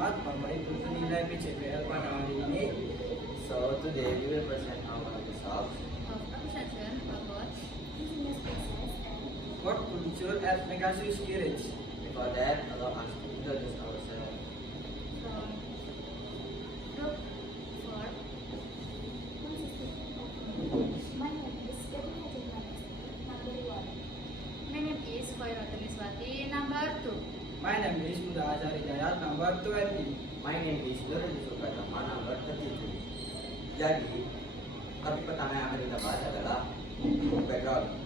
Muhammad, Bapak Ibu penilai PJBL pada hari ini. So today we will present our results of appreciation about business process and Work culture at Pegasus Garage. before that allow us to introduce ourselves. from group 4. My name is Devi Hajimani, number 1. My name is Khoirotun Iswati, number 2. My name is Muda Azhar Hidayat, number 20. My name is Nurul Sukatama, number 33. Jadi, topik pertama yang akan kita bahas adalah background.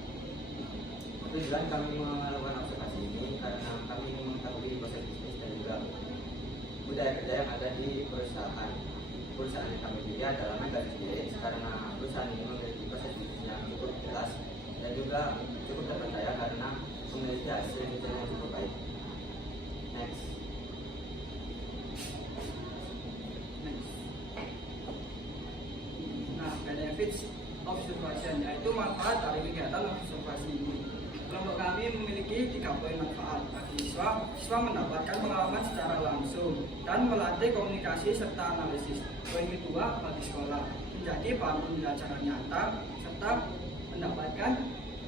Tujuan kami melakukan observasi ini karena kami ingin mengetahui proses bisnis dan juga budaya kerja yang ada di perusahaan. Perusahaan yang kami pilih adalah Pegasus Garage karena perusahaan ini memiliki proses bisnis yang cukup jelas dan juga cukup terpercaya karena memiliki hasil kerja yang cukup baik. Next. Nah, benefits observation yaitu manfaat dari kegiatan observasi ini. Kelompok kami memiliki 3 poin manfaat. Bagi siswa, siswa mendapatkan pengalaman secara langsung dan melatih komunikasi serta analisis. Poin kedua, bagi sekolah, menjadi bahan pembelajaran nyata serta mendapatkan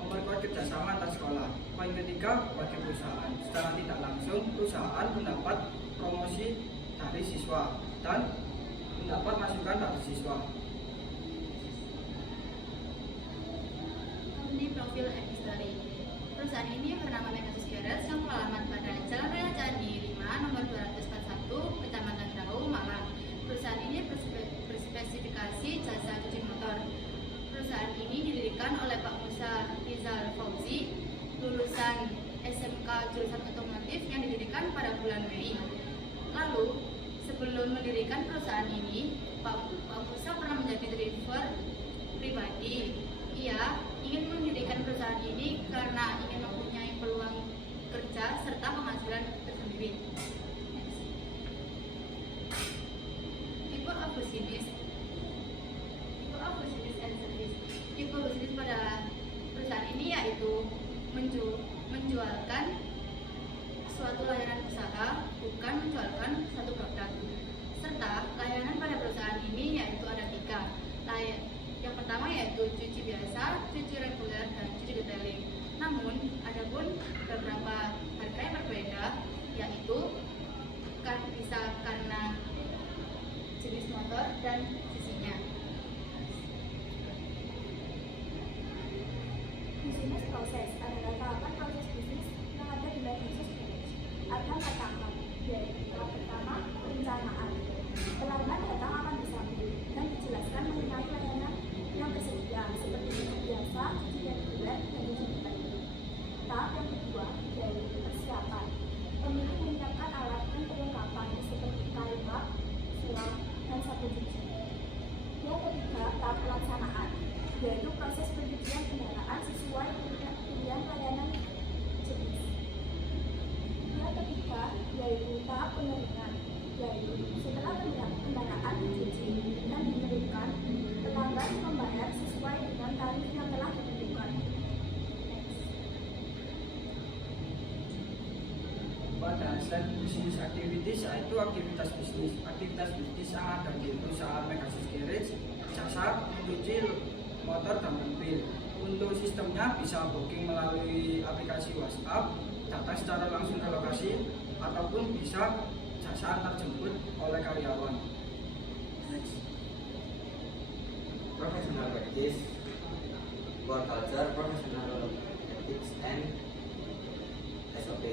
memperkuat kerjasama antar sekolah. Poin ketiga, bagi perusahaan, secara tidak langsung perusahaan mendapat promosi dari siswa dan mendapat masukan dari siswa. Company profile and history. Perusahaan ini bernama Pegasus Garage yang beralamat pada Jalan Raya Candi 5, nomor 241, Kecamatan Dahu, Malang. Perusahaan ini berspesifikasi jasa cuci motor. Perusahaan ini didirikan oleh Pak Musa Rizal Fauzi, lulusan SMK jurusan otomotif yang didirikan pada bulan Mei. Lalu, sebelum mendirikan perusahaan ini, Pak Musa pernah menjadi driver pribadi. Ia ingin mendirikan perusahaan ini karena ingin mempunyai peluang kerja serta penghasilan tersendiri. Tipe of business and service. Tipe bisnis pada perusahaan ini yaitu menjualkan suatu layanan usaha, bukan menjualkan satu produk. Serta layanan pada perusahaan ini yaitu ada 3. Yang pertama yaitu cuci biasa, cuci reguler, dan cuci detailing. Namun, ada pun beberapa harga yang berbeda, yaitu bisa karena jenis motor dan sisinya. Business proses adalah tahapan proses bisnis yang ada di Pegasus Garage. Ada 4 tahap, yaitu tahap pertama, perencanaan. Pelanggan datang akan disambil dan dijelaskan mengenai layanan yang tersedia seperti cuci biasa, cuci reguler, dan cuci detailing. Tahap yang kedua yaitu persiapan. Pemilik menyiapkan alat dan perlengkapan seperti kain bak, sulam, dan sabun cuci. Yang ketiga, tahap pelaksanaan, yaitu proses pencucian kendaraan sesuai pilihan layanan jenis. Yang ketiga yaitu tahap pengeringan, yaitu setelah kendaraan dicuci dan dikeringkan, pelanggan membayar sesuai dengan tarif yang telah ditentukan. Pada slide bisnis activities yaitu aktivitas bisnis. Aktivitas bisnis yang ada di perusahaan Pegasus Garage, jasa mencuci motor dan mobil. Untuk sistemnya bisa booking melalui aplikasi WhatsApp, datang secara langsung ke lokasi, ataupun bisa jasa antar jemput oleh karyawan. Next. Professional practice, work culture, professional ethics, and SOP.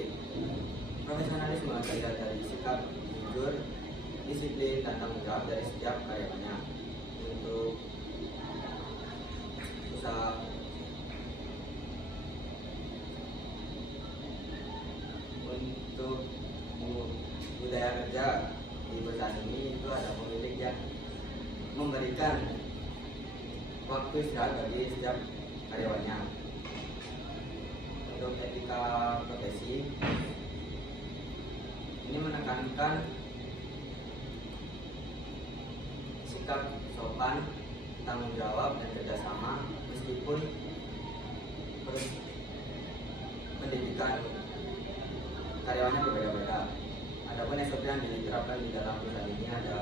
Profesionalisme terlihat dari sikap jujur, disiplin, dan tanggung jawab dari setiap karyawannya. Untuk usaha untuk budaya kerja di perusahaan ini itu ada pemilik yang memberikan waktu istirahat bagi setiap karyawannya. Untuk etika profesi ini menekankan sikap sopan, tanggung jawab, dan kerjasama meskipun pendidikan karyawannya berbeda-beda. Adapun SOP yang diterapkan di dalam perusahaan ini ada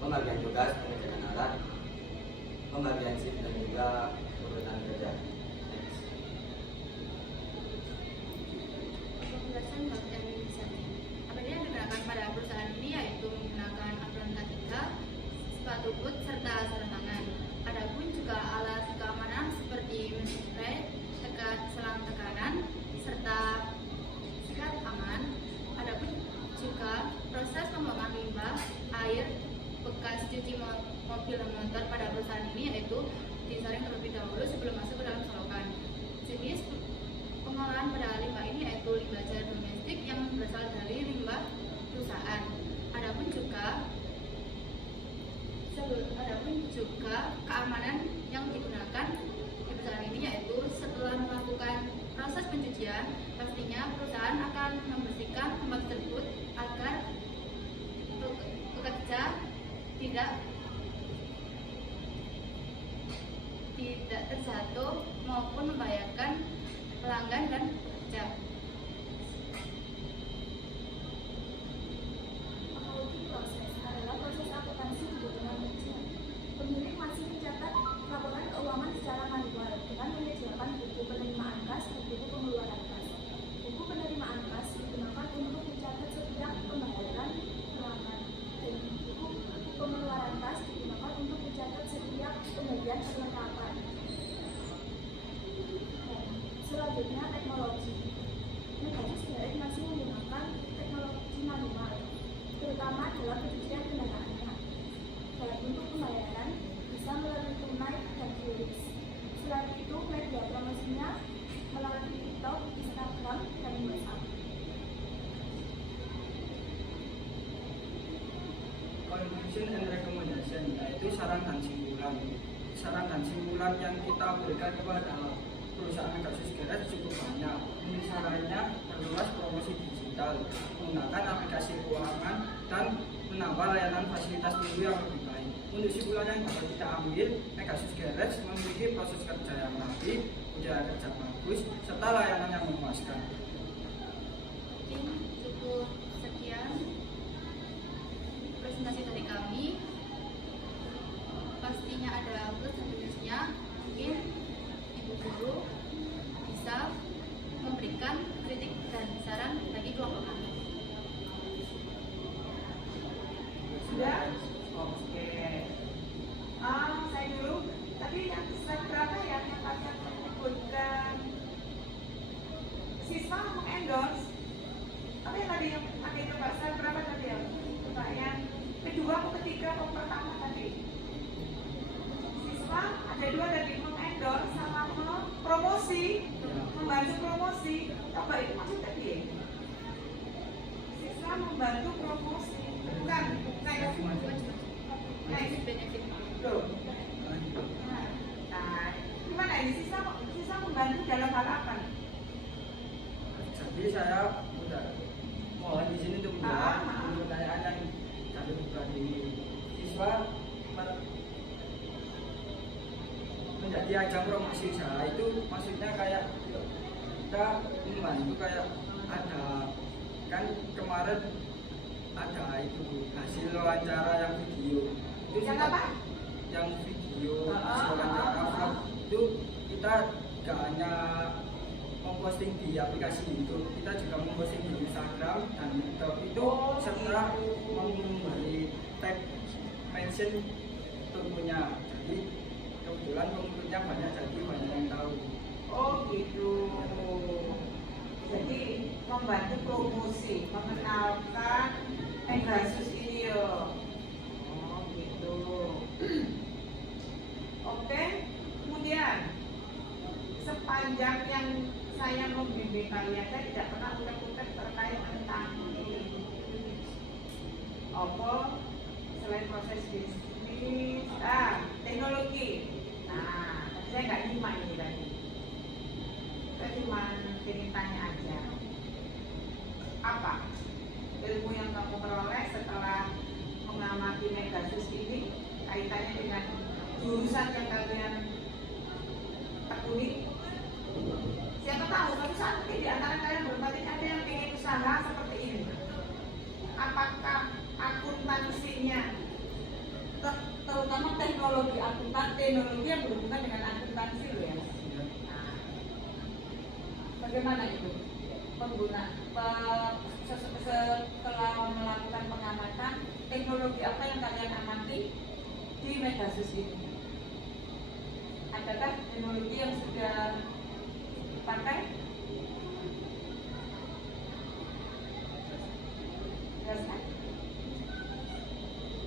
pembagian tugas, pengecekan alat, pembagian shift dan juga urutan kerja. Next. Penjelasan bab administrasi. APD yang digunakan pada perusahaan ini yaitu menggunakan apron K3, sepatu boot serta sarung tangan. Adapun juga alat keamanan seperti mesin spray, selang tekanan, serta sikat aman. Adapun juga proses pembuangan limbah, air, bekas cuci mobil dan motor pada perusahaan ini yaitu disaring terlebih dahulu sebelum masuk ke dalam selokan. Jenis pengolahan pada limbah ini yaitu limbah cair domestik yang berasal dari limbah perusahaan. Adapun juga keamanan yang digunakan di perusahaan ini yaitu setelah melakukan proses pencucian, pastinya perusahaan akan membersihkan tempat tersebut agar pekerja tidak terjatuh maupun membahayakan pelanggan dan pekerja. Akuntansi proses adalah proses akuntansi kebutuhan kerja. Pemilik masih mencatat laporan keuangan secara manual dengan menyediakan buku penerimaan kas dan buku pengeluaran kas. Buku penerimaan kas digunakan untuk mencatat setiap pembayaran pelanggan dan buku pengeluaran kas digunakan untuk mencatat setiap pembagian perlengkapan. Selanjutnya teknologi. Megajus Direct masih menggunakan teknologi manual, terutama dalam pencucian kendaraannya. Dalam bentuk pembayaran bisa melalui tunai dan QRIS. Selain itu, media promosinya melalui TikTok, Instagram, dan WhatsApp. Conclusion and recommendation yaitu saran dan simpulan. Saran dan simpulan yang kita berikan kepada perusahaan Megajus Direct cukup banyak. Ini sarannya perluas promosi digital, menggunakan aplikasi keuangan dan menambah layanan fasilitas minggu yang lebih baik. Untuk simpulan yang dapat kita ambil, Megajus Direct memiliki proses kerja yang rapi, budaya kerja bagus, serta layanan yang memuaskan. Mungkin cukup sekian presentasi dari kami. Pastinya ada plus dan minusnya. Mungkin ibu guru bisa memberikan kritik dan saran bagi kelompok kami. Sudah? Oke. Saya dulu. Tadi yang slide berapa ya yang kalian menyebutkan siswa mengendorse? Apa yang tadi yang pakai coba slide berapa tadi ya? Coba yang kedua atau ketiga atau pertama tadi? Siswa ada dua tadi, mengendorse sama promosi, membantu promosi. Coba itu maksudnya dia. Siswa membantu promosi. Bukan, next. Benefit. Loh. Nah, gimana ini siswa membantu dalam hal apa? Jadi saya udah mohon di sini untuk menjawab pertanyaan yang tadi bukan ini. Siswa menjadi ajang promosi usaha itu maksudnya kayak kita membantu kayak ada kan kemarin ada itu hasil wawancara yang video itu Yang kita- apa? yang video hasil wawancara vlog itu kita gak hanya memposting di aplikasi YouTube, kita juga memposting di Instagram dan TikTok itu serta memberi tag mention tokonya. Jadi kebetulan pengikutnya banyak, jadi banyak yang tahu. Oh gitu. Jadi membantu promosi, mengenalkan Megajus ini yo. Oh gitu. Oke. Kemudian sepanjang yang saya membimbing kalian, saya tidak pernah utek-utek terkait tentang ini. Apa selain proses bisnis, teknologi. Nah, saya nggak nyimak ini tadi. Saya cuma ingin tanya aja. Apa ilmu yang kamu peroleh setelah mengamati Megajus ini kaitannya dengan jurusan yang kalian tekuni? Siapa tahu suatu saat nanti di antara kalian berempat ini ada yang ingin usaha seperti ini. apakah akuntansinya terutama teknologi yang berhubungan dengan akuntansi loh ya. Nah, bagaimana itu setelah melakukan pengamatan, teknologi apa yang kalian amati di Megasus ini? Adakah teknologi yang sudah dipakai? Jelaskan.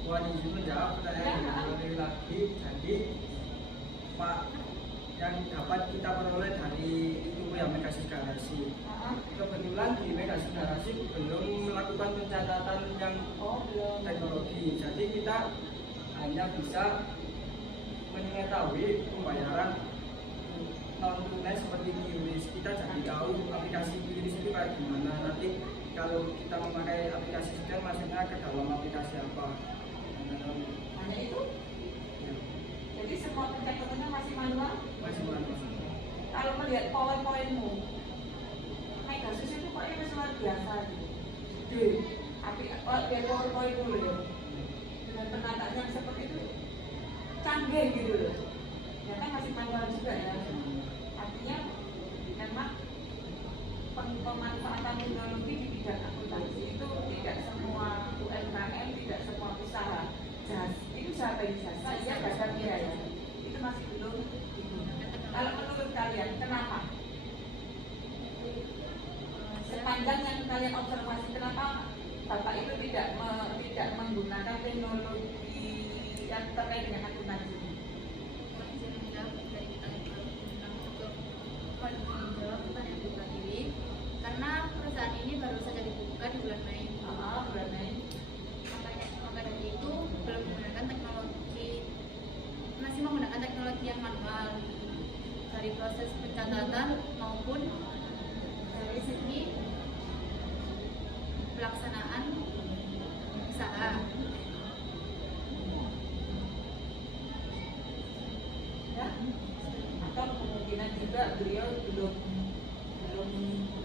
Buat izin menjawab pertanyaan yang lagi. Jadi Pak, yang dapat kita peroleh dari itu yang Megasus Garasi. Kebetulan di Megasus Garasi belum melakukan pencatatan yang teknologi. Jadi kita hanya bisa mengetahui pembayaran non tunai seperti QRIS. Kita jadi tahu aplikasi QRIS itu kayak gimana. Nanti kalau kita memakai aplikasi sekian masuknya ke dalam aplikasi apa. Hanya itu? Ya, Jadi semua pencatatannya masih manual? masih manual. Kalau melihat PowerPoint-mu, Megasus itu kayaknya luar biasa gitu. Tapi lihat PowerPoint dulu ya. Dengan penataan yang seperti itu canggih gitu loh. Ternyata masih manual juga ya. Artinya memang pemanfaatan teknologi di bidang akuntansi itu tidak semua UMKM, tidak semua usaha. Itu usaha bagi jasa, ya dasar biaya. Itu masih belum digunakan. Kalau menurut kalian, kenapa? Sepanjang yang kalian observasi, kenapa Bapak itu tidak menggunakan teknologi yang terkait dengan akuntansi? Karena perusahaan ini baru saja dibuka di bulan Mei. Bulan Mei. Maka dari itu belum menggunakan teknologi, masih menggunakan teknologi yang manual dari proses pencatatan maupun dari segi pelaksanaan usaha. Ya? Atau kemungkinan juga beliau belum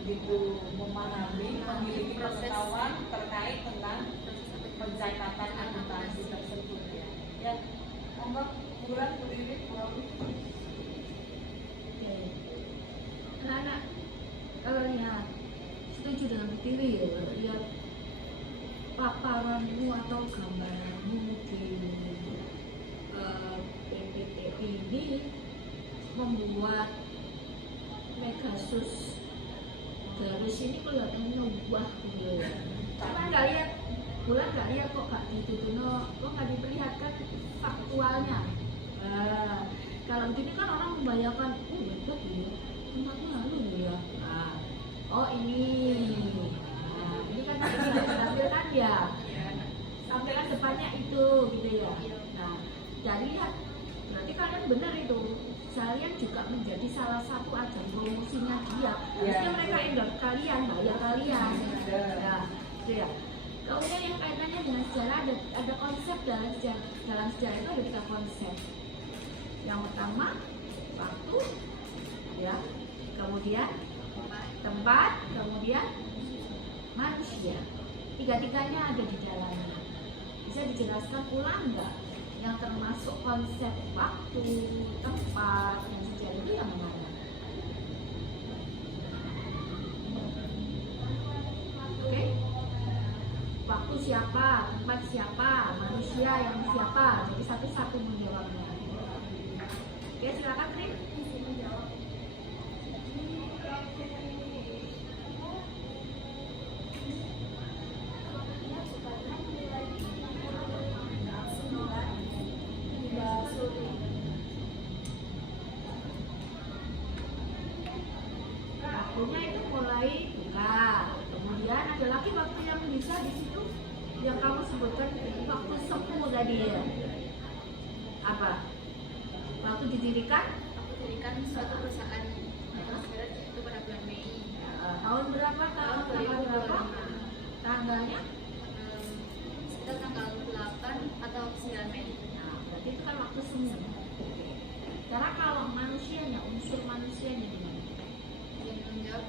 begitu memahami, memiliki pengetahuan terkait tentang pencatatan akuntansi tersebut ya. Ya, monggo bulan berdiri anak-anak kalau ya setuju dengan diri ya, lihat paparanmu atau gambaranmu di PPT ini membuat Megasus Garus ini kelihatannya wah gitu ya. Cuman nggak lihat, bulan nggak lihat kok Kak Ditutuno, kok nggak diperlihatkan faktualnya. Kalau begini kan orang membayangkan, hebat ya, tempatnya lalu ya. Oh ini kan tidak ditampilkan ya. Tampilan depannya itu gitu ya. Nah, jadi lihat, berarti kalian benar itu. Kalian juga menjadi salah satu ajang promosinya dia. Maksudnya mereka endorse kalian, bayar kalian. Ya, gitu ya. Kemudian yang kaitannya dengan sejarah ada konsep dalam sejarah itu ada 3 konsep. Yang pertama waktu, ya, kemudian tempat, kemudian manusia. Tiga-tiganya ada di dalamnya. Bisa dijelaskan ulang nggak? Yang termasuk konsep waktu, tempat, dan sejarah itu yang mana? Oke? Waktu siapa, tempat siapa, manusia yang siapa. Jadi satu-satu menjawabnya. Oke, silakan Tri. Waktunya itu mulai buka. Kemudian ada lagi waktu yang bisa di situ yang kamu sebutkan waktu semu tadi ya. Apa? Waktu didirikan? Suatu perusahaan itu pada bulan Mei. Tahun berapa? Tahun berapa? Tanggalnya? Sekitar tanggal 8 atau 9 Mei. Nah, berarti itu kan waktu semu. Karena kalau manusianya, unsur manusianya gimana? Yang menjawab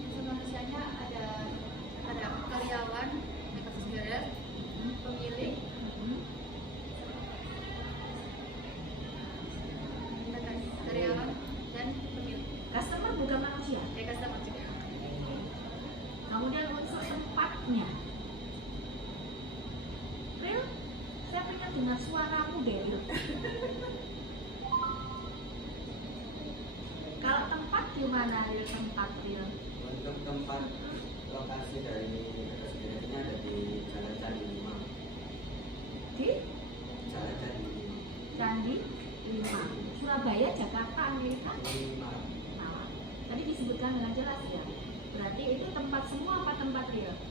unsur manusianya ada karyawan, tempatnya. Real, saya pengen dengar suaramu deh, Real. Kalau tempat gimana, Real? Tempat, Real? Untuk tempat lokasi dari resepsinya ada di Jalan Candi 5. Di Jalan Candi Candi 5, Surabaya, Jakarta, Amerika. 5. Nah, tadi disebutkan dengan jelas ya. Berarti itu tempat semua apa tempat Real?